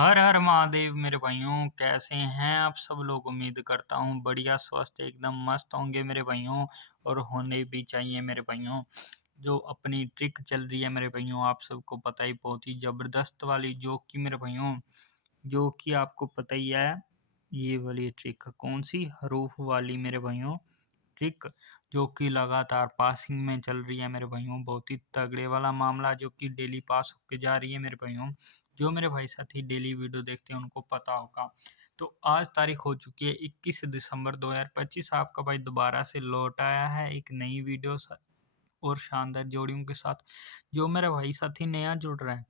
हर हर महादेव मेरे भाइयों, कैसे हैं आप सब लोग। उम्मीद करता हूँ बढ़िया स्वस्थ एकदम मस्त होंगे मेरे भाइयों। और होने भी चाहिए मेरे भाइयों। जो अपनी ट्रिक चल रही है मेरे भाइयों, आप सबको पता ही, बहुत ही जबरदस्त वाली, जो कि मेरे भाइयों, जो कि आपको पता ही है। ये वाली ट्रिक कौन सी, हरूफ वाली मेरे भाइयों ट्रिक, जो कि लगातार पासिंग में चल रही है मेरे भाइयों। बहुत ही तगड़े वाला मामला, जो कि डेली पास होके जा रही है मेरे भाइयों। जो मेरे भाई साथी डेली वीडियो देखते हैं उनको पता होगा। तो आज तारीख हो चुकी है 21 दिसंबर 2025। आपका भाई दोबारा से लौट आया है एक नई वीडियो और शानदार जोड़ियों के साथ। जो मेरा भाई साथी नया जुड़ रहा है,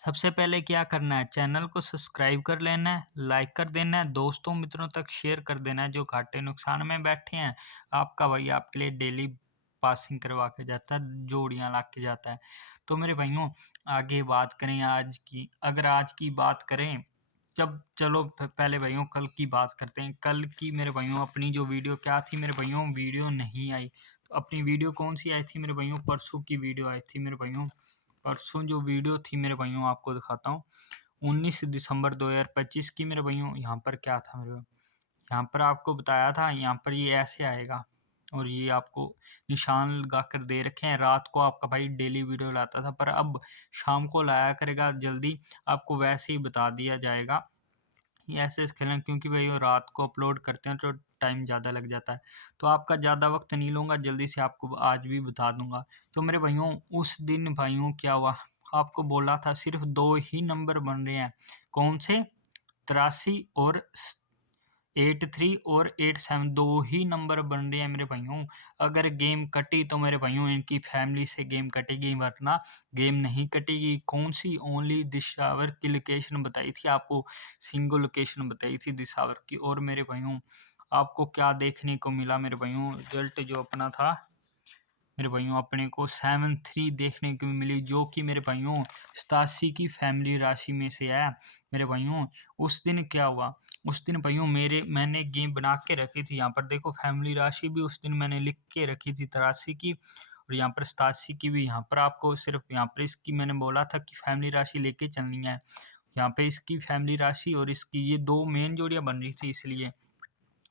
सबसे पहले क्या करना है, चैनल को सब्सक्राइब कर लेना है, लाइक कर देना है, दोस्तों मित्रों तक शेयर कर देना है। जो घाटे नुकसान में बैठे हैं, आपका भाई आपके लिए डेली पासिंग करवा के जाता है, जोड़ियां ला के जाता है। तो मेरे भाइयों, आगे बात करें आज की, अगर आज की बात करें, जब चलो पहले भाइयों कल की बात करते हैं। कल की मेरे भाइयों अपनी जो वीडियो क्या थी मेरे भाइयों, वीडियो नहीं आई। तो अपनी वीडियो कौन सी आई थी मेरे भाइयों, परसों की वीडियो आई थी मेरे भाइयों। परसों जो वीडियो थी मेरे भाइयों, आपको दिखाता हूँ। 19 दिसंबर 2025 की मेरे भाइयों। यहाँ पर क्या था मेरे भाइयों, यहाँ पर आपको बताया था, यहाँ पर ये ऐसे आएगा। और ये आपको निशान लगा कर दे रखे हैं। रात को आपका भाई डेली वीडियो लाता था, पर अब शाम को लाया करेगा जल्दी। आपको वैसे ही बता दिया जाएगा। ये ऐसे खेलें, क्योंकि भाई वो रात को अपलोड करते हैं तो टाइम ज़्यादा लग जाता है। तो आपका ज़्यादा वक्त नहीं लूँगा, जल्दी से आपको आज भी बता दूंगा। तो मेरे भाइयों, उस दिन भाइयों क्या हुआ, आपको बोला था सिर्फ दो ही नंबर बन रहे हैं। कौन से, 83 और 83 और 87, दो ही नंबर बन रहे हैं मेरे भाइयों। अगर गेम कटी तो मेरे भाइयों इनकी फैमिली से गेम कटेगी, वरना गेम नहीं कटेगी। कौन सी, ओनली दिशावर की लोकेशन बताई थी आपको, सिंगल लोकेशन बताई थी दिशावर की। और मेरे भाइयों, आपको क्या देखने को मिला मेरे भाइयों, रिजल्ट जो अपना था मेरे भाइयों, अपने को 7-3 देखने को मिली, जो कि मेरे भाइयों 87 की फैमिली राशि में से है मेरे भाइयों। उस दिन क्या हुआ, उस दिन भाइयों मैंने गेम बना के रखी थी। यहाँ पर देखो, फैमिली राशि भी उस दिन मैंने लिख के रखी थी 83 की, और यहाँ पर 87 की भी। यहाँ पर आपको सिर्फ, यहाँ पर इसकी मैंने बोला था कि फैमिली राशि लेके चलनी है। यहाँ पे इसकी फैमिली राशि और इसकी, ये दो मेन जोड़ियां बन रही थी, इसलिए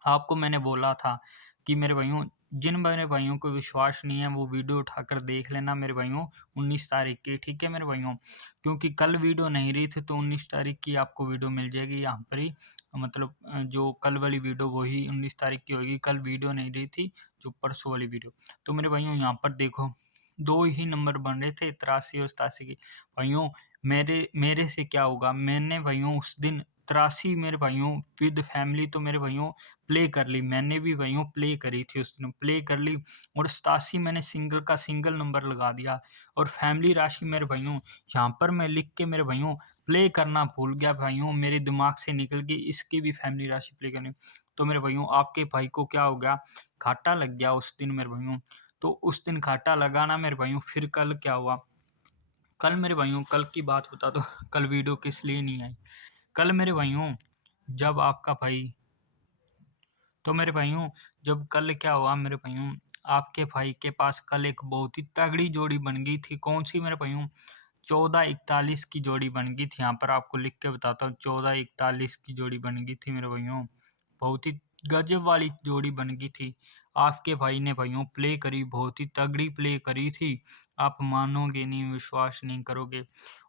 आपको मैंने बोला था कि मेरे भाइयों, जिन मेरे भाइयों को विश्वास नहीं है वो वीडियो उठाकर देख लेना मेरे भाइयों, 19 तारीख की, ठीक है मेरे भाइयों। क्योंकि कल वीडियो नहीं रही थी, तो 19 तारीख की आपको वीडियो मिल जाएगी यहाँ पर ही। मतलब जो कल वाली वीडियो वही 19 तारीख की होगी, कल वीडियो नहीं रही थी, जो परसों वाली वीडियो। तो मेरे भाइयों, यहाँ पर देखो, दो ही नंबर बन रहे थे, 83 और 87 की। भाइयों, मेरे मेरे से क्या होगा, मैंने भाइयों उस दिन 83 मेरे भाइयों विद फैमिली, तो मेरे भाइयों प्ले कर ली। मैंने भी भाइयों प्ले करी थी उस दिन, प्ले कर ली। और 87 मैंने सिंगल का सिंगल नंबर लगा दिया। और फैमिली राशि मेरे भाइयों, यहाँ पर मैं लिख के मेरे भाइयों प्ले करना भूल गया भाइयों, मेरे दिमाग से निकल गई, इसकी भी फैमिली राशि प्ले करनी। तो मेरे भाइयों, आपके भाई को क्या हो गया, घाटा लग गया उस दिन मेरे भाइयों। तो उस दिन घाटा लगा ना मेरे भाइयों। फिर कल क्या हुआ, कल मेरे भाइयों, कल की बात बता दो, कल वीडियो किस लिए नहीं आई। कल मेरे भाइयों, जब आपका भाई, तो मेरे भाइयों, जब कल क्या हुआ मेरे भाइयों, आपके भाई के पास कल एक बहुत ही तगड़ी जोड़ी बन गई थी। कौन सी मेरे भाइयों, 14-41 की जोड़ी बन गई थी। यहाँ पर आपको लिख के बताता हूँ, 14-41 की जोड़ी बन गई थी मेरे भाइयों। बहुत ही गजब वाली जोड़ी बन गई थी। आपके भाई ने भाइयों प्ले करी, बहुत ही तगड़ी प्ले करी थी। आप मानोगे नहीं, विश्वास नहीं करोगे।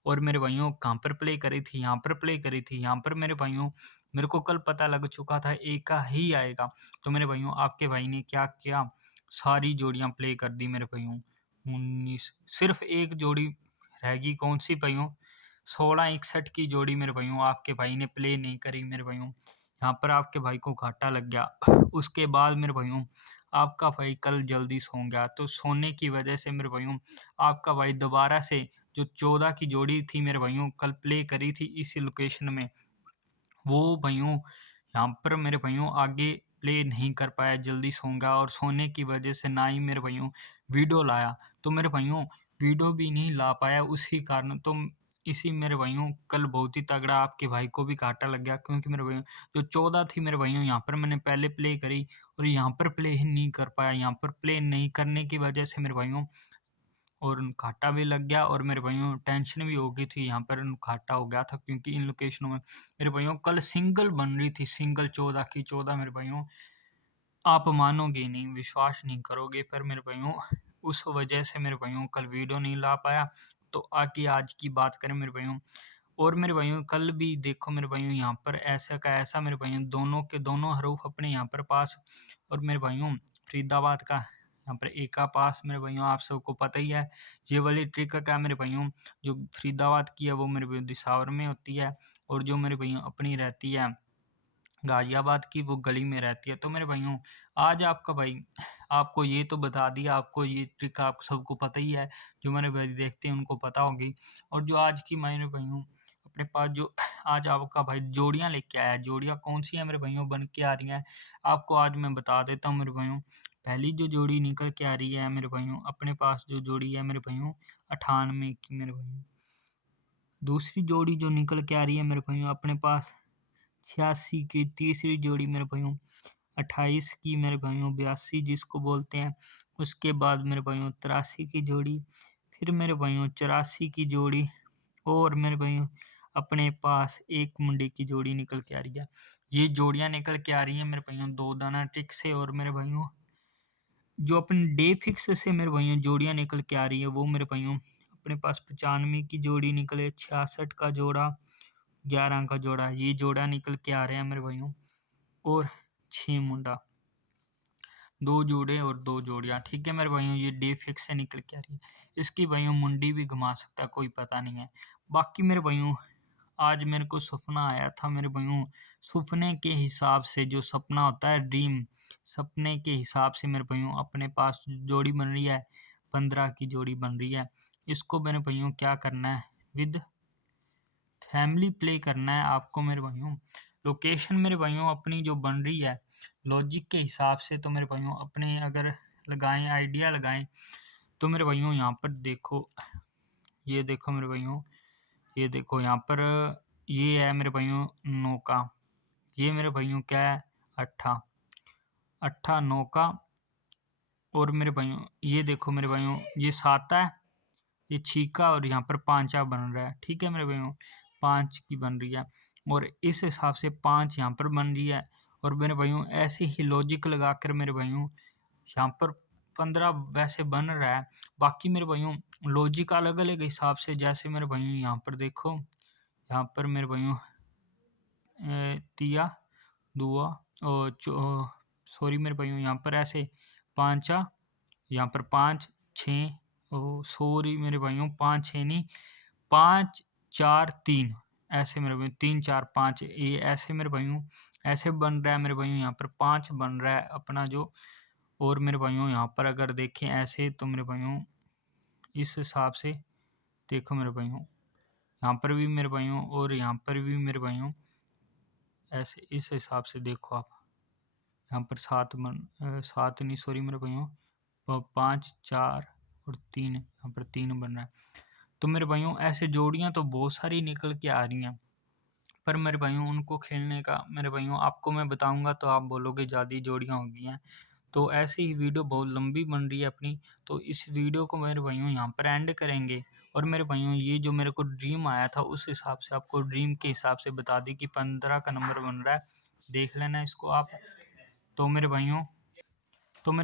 और मेरे भाइयों, कहाँ पर प्ले करी थी, यहाँ पर प्ले करी थी। यहाँ पर मेरे भाइयों, मेरे को कल पता लग चुका था एक का ही आएगा। तो मेरे भाइयों, आपके भाई ने क्या किया, सारी जोड़ियां प्ले कर दी मेरे भाइयों। 19, सिर्फ एक जोड़ी रहेगी, कौन सी भाइयों, 16-61 की जोड़ी मेरे भाइयों, आपके भाई ने प्ले नहीं करी मेरे भाइयों। यहाँ पर आपके भाई को घाटा लग गया। उसके बाद मेरे भाइयों, आपका भाई कल जल्दी सो गया। तो सोने की वजह से मेरे भाइयों, आपका भाई दोबारा से जो 14 की जोड़ी थी मेरे भाइयों, कल प्ले करी थी इस लोकेशन में, वो भइयों, यहाँ पर मेरे भइयों आगे प्ले नहीं कर पाया, जल्दी सो गया। और सोने की वजह से ना ही मेरे भइयों वीडियो लाया। तो मेरे भइयों, वीडियो भी नहीं ला पाया उसी कारण। तो इसी मेरे भइयों, कल बहुत ही तगड़ा आपके भाई को भी घाटा लग गया, क्योंकि मेरे भइयों जो 14 थी मेरे भइयों, यहाँ पर मैंने पहले प्ले करी और यहाँ पर प्ले ही नहीं कर पाया। यहाँ पर प्ले नहीं करने की वजह से मेरे भइयों, और घाटा भी लग गया और मेरे भाइयों टेंशन भी हो गई थी, यहाँ पर घाटा हो गया था क्योंकि इन लोकेशनों में मेरे भाइयों कल सिंगल बन रही थी, सिंगल 14 की 14 मेरे भाइयों। आप मानोगे नहीं, विश्वास नहीं करोगे, पर मेरे भाइयों उस वजह से मेरे भाइयों कल वीडियो नहीं ला पाया। तो आके आज की बात करें मेरे भाइयों, और मेरे भाइयों कल भी देखो मेरे भाइयों यहाँ पर ऐसा का ऐसा मेरे भाइयों दोनों के दोनों हरूफ अपने यहाँ पर पास, और मेरे भाइयों फरीदाबाद का यहाँ पर एक का पास मेरे भाइयों आप सबको पता ही है। ये वाली ट्रिक का क्या मेरे भाइयों, जो फरीदाबाद की है वो मेरे भाइयों दिसावर में होती है, और जो मेरे भाइयों अपनी रहती है गाजियाबाद की वो गली में रहती है। तो मेरे भाइयों आज आपका भाई आपको ये तो बता दिया, आपको ये ट्रिक आप सबको पता ही है, जो मेरे भाई देखते हैं उनको पता होगी। और जो आज की मेरे भाइयों अपने पास जो आज आपका भाई जोड़ियाँ लेके आया है, जोड़ियाँ कौन सी हैं मेरे भाइयों बन के आ रही हैं, आपको आज मैं बता देता हूँ मेरे भाइयों। पहली जो जोड़ी निकल के आ रही है मेरे भाइयों, अपने पास जो जोड़ी है मेरे भाइयों 98 की मेरे भाइयों। दूसरी जोड़ी जो निकल के आ रही है मेरे भाइयों अपने पास 86 की। तीसरी जोड़ी मेरे भाइयों 28 की मेरे भाइयों, 82 जिसको बोलते हैं। उसके बाद मेरे भाइयों 83 की जोड़ी, फिर मेरे भाइयों 84 की जोड़ी, और मेरे भाइयों अपने पास एक मुंडे की जोड़ी निकल के आ रही है। ये जोड़ियाँ निकल के आ रही हैं मेरे भाइयों 2 दाना ट्रिक से। और मेरे भाइयों जो अपने डे फिक्स से मेरे भाइयों जोड़ियाँ निकल के आ रही है वो मेरे भाइयों अपने पास 95 की जोड़ी निकले, 66 का जोड़ा, 11 का जोड़ा, ये जोड़ा निकल के आ रहे हैं मेरे भाइयों। और 6 मुंडा, 2 जोड़े और 2 जोड़ियाँ, ठीक है मेरे भाइयों, ये डे फिक्स से निकल के आ रही है। इसकी भाइयों मुंडी भी घुमा सकता है, कोई पता नहीं है। बाकी मेरे भाइयों आज मेरे को सपना आया था मेरे भाइयों, सपने के हिसाब से जो सपना होता है ड्रीम, सपने के हिसाब से मेरे भाइयों अपने पास जोड़ी बन रही है, 15 की जोड़ी बन रही है। इसको मेरे भाइयों क्या करना है, विद फैमिली प्ले करना है आपको मेरे भाइयों। लोकेशन मेरे भाइयों अपनी जो बन रही है लॉजिक के हिसाब से, तो मेरे भाइयों अपने अगर लगाएं आइडिया लगाएं, तो मेरे भाइयों यहाँ पर देखो, ये देखो मेरे भाइयों, ये देखो यहाँ पर ये है मेरे भाइयों 9 का, ये मेरे भाइयों क्या है 8 8 9 का, और मेरे भाइयों ये देखो मेरे भाइयों ये 7 है, ये छीका, और यहाँ पर 5 बन रहा है, ठीक है मेरे भाइयों 5 की बन रही है। और इस हिसाब से 5 यहाँ पर बन रही है। और मेरे भाइयों ऐसे ही लॉजिक लगा कर मेरे भाइयों यहाँ पर 15 वैसे बन रहा है। बाकी मेरे भाइयों लॉजिक अलग अलग हिसाब से, जैसे मेरे भाइयों यहाँ पर देखो, यहाँ पर मेरे भाइयों तिया दुआ और सॉरी मेरे भाइयों यहाँ पर ऐसे 5 यहाँ पर 5 6 ओ सॉरी मेरे भाइयों 5 6 नहीं 5 4 3, ऐसे मेरे भाइयों 3 4 5 ये ऐसे मेरे भाइयों ऐसे बन रहा है मेरे भाइयों, यहाँ पर 5 बन रहा है अपना जो। और मेरे भाइयों यहाँ पर अगर देखें ऐसे, तो मेरे भाइयों इस हिसाब से देखो मेरे भाइयों, यहाँ पर भी मेरे भाइयों और यहाँ पर भी मेरे भाइयों ऐसे इस हिसाब से देखो आप, यहाँ पर 7 नहीं सॉरी मेरे भाइयों 5 4 और 3, यहाँ पर 3 बन रहा है। तो मेरे भाइयों ऐसे जोड़ियाँ तो बहुत सारी निकल के आ रही हैं, पर मेरे भाइयों उनको खेलने का मेरे भाइयों आपको मैं बताऊंगा तो आप बोलोगे ज़्यादा ही जोड़ियाँ हो गई हैं। तो ऐसे ही वीडियो बहुत लंबी बन रही है अपनी, तो इस वीडियो को मेरे भाइयों यहाँ पर एंड करेंगे। और मेरे भाइयों ये जो मेरे को ड्रीम आया था उस हिसाब से आपको ड्रीम के हिसाब से बता दी कि 15 का नंबर बन रहा है, देख लेना इसको आप। तो मेरे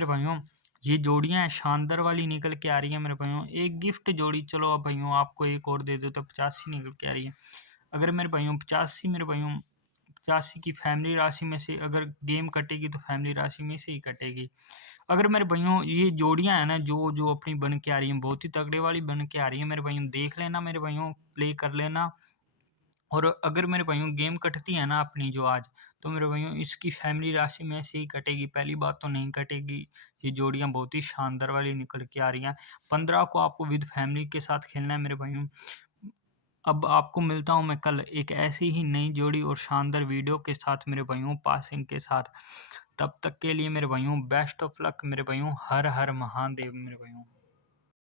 भाइयों ये जोड़ियाँ हैं शानदार वाली निकल के आ रही है मेरे भाइयों। एक गिफ्ट जोड़ी चलो अब भाइयों आपको एक और दे दो, तो 85 निकल के आ रही है। अगर मेरे भाइयों 85 मेरे भाइयों 85 की फैमिली राशि में से अगर गेम कटेगी तो फैमिली राशि में से ही कटेगी। अगर मेरे भाइयों ये जोड़ियाँ हैं ना जो जो अपनी बन के आ रही हैं, बहुत ही तगड़े वाली बन के आ रही है मेरे भाइयों, देख लेना मेरे भाइयों, प्ले कर लेना। और अगर मेरे भाइयों गेम कटती है ना अपनी जो आज, तो मेरे भाइयों इसकी फैमिली राशि में से ही कटेगी, पहली बात तो नहीं कटेगी। ये जोड़ियाँ बहुत ही शानदार वाली निकल के आ रही हैं। 15 को आपको विद फैमिली के साथ खेलना है मेरे भाइयों। अब आपको मिलता हूँ मैं कल एक ऐसी ही नई जोड़ी और शानदार वीडियो के साथ मेरे भाइयों, पासिंग के साथ। तब तक के लिए मेरे भाइयों बेस्ट ऑफ लक मेरे भाइयों, हर हर महादेव मेरे भाइयों।